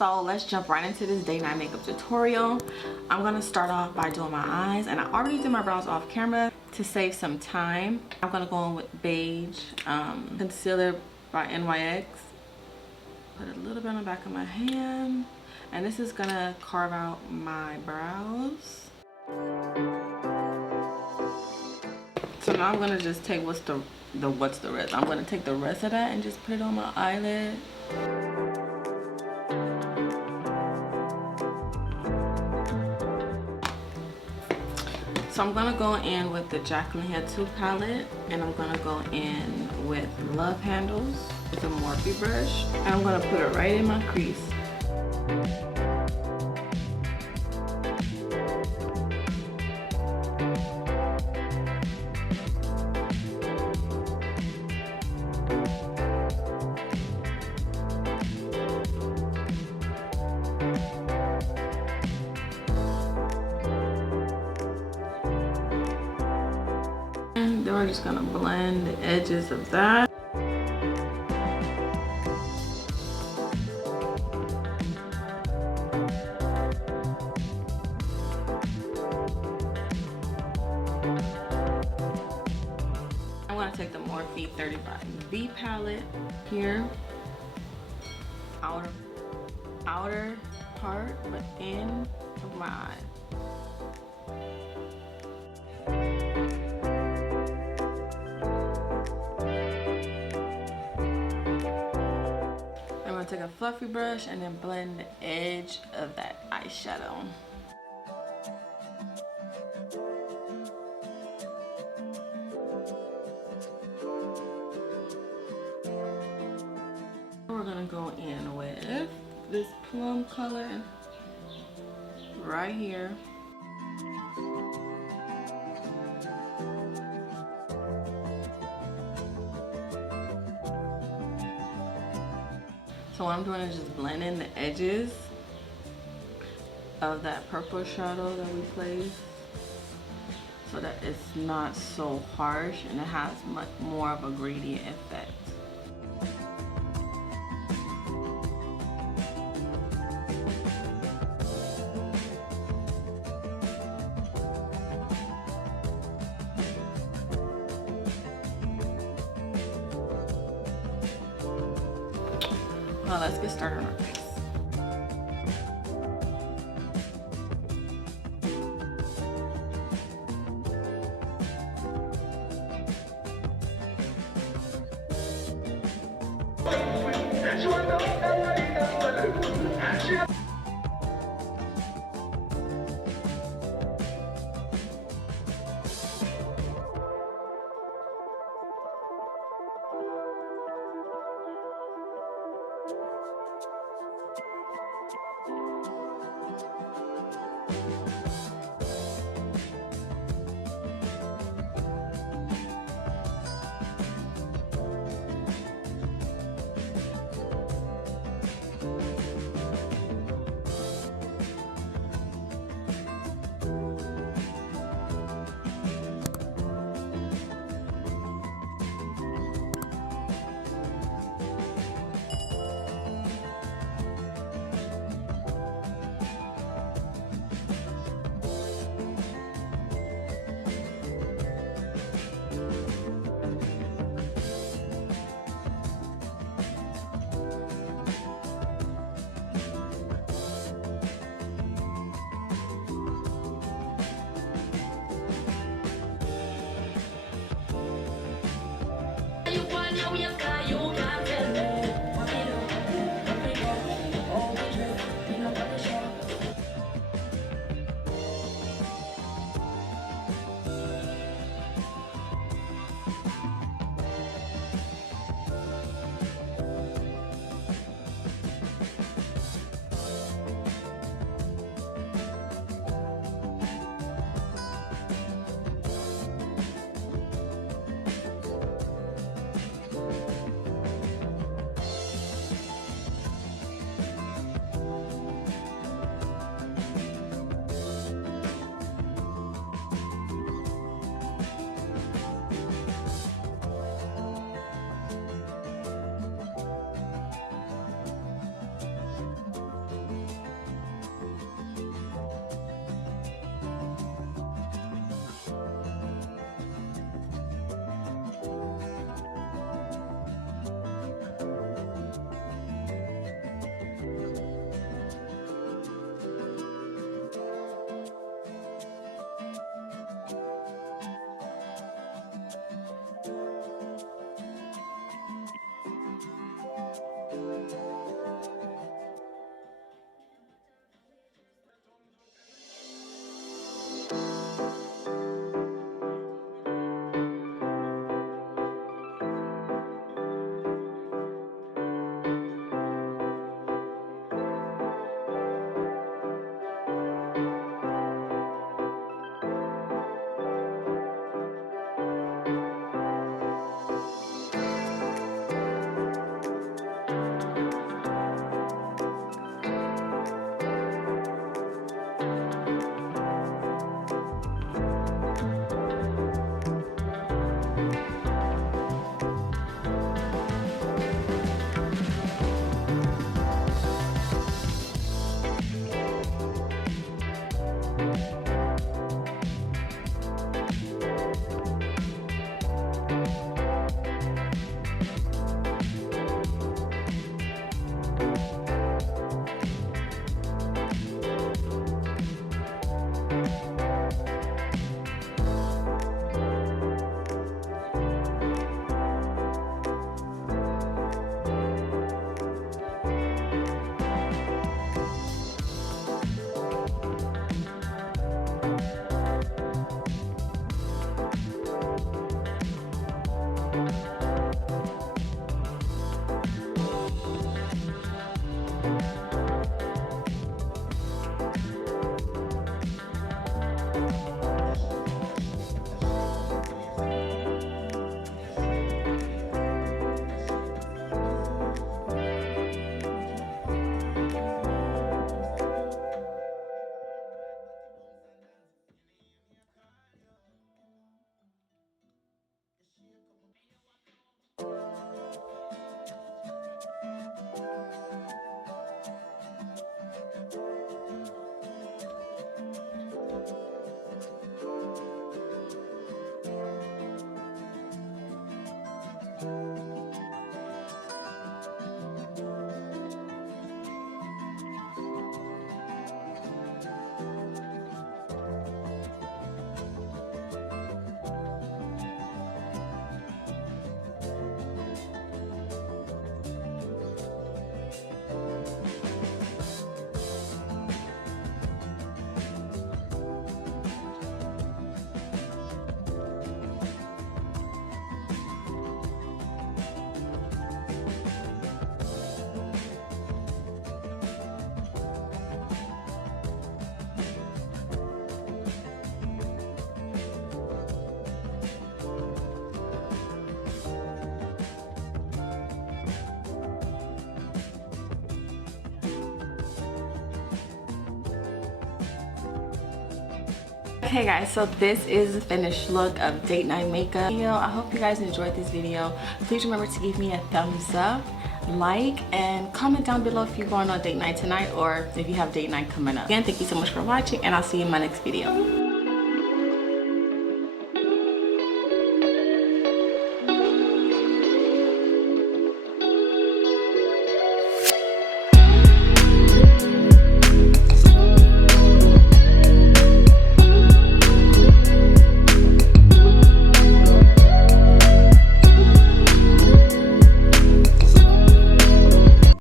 So let's jump right into this day night makeup tutorial. I'm gonna start off by doing my eyes, and I already did my brows off camera to save some time. I'm gonna go in with beige concealer by NYX. Put a little bit on the back of my hand, and this is gonna carve out my brows. So now I'm gonna just take I'm gonna take the rest of that and just put it on my eyelid. So I'm gonna go in with the Jaclyn Head 2 palette, and I'm gonna go in with Love Handles with a Morphe brush, and I'm gonna put it right in my crease. And then we're just gonna blend the edges of that. I'm gonna take the Morphe 35B palette here, outer part, but in of my eye. I'm gonna take a fluffy brush and then blend the edge of that eyeshadow. We're gonna go in with this plum color right here. So what I'm doing is just blending the edges of that purple shadow that we placed, so that it's not so harsh and it has much more of a gradient effect. Well, let's get started on our face. Okay guys, so this is the finished look of date night makeup. I hope you guys enjoyed this video. Please remember to give me a thumbs up, like, and comment down below if you're going on date night tonight or if you have date night coming up. Again, thank you so much for watching, and I'll see you in my next video.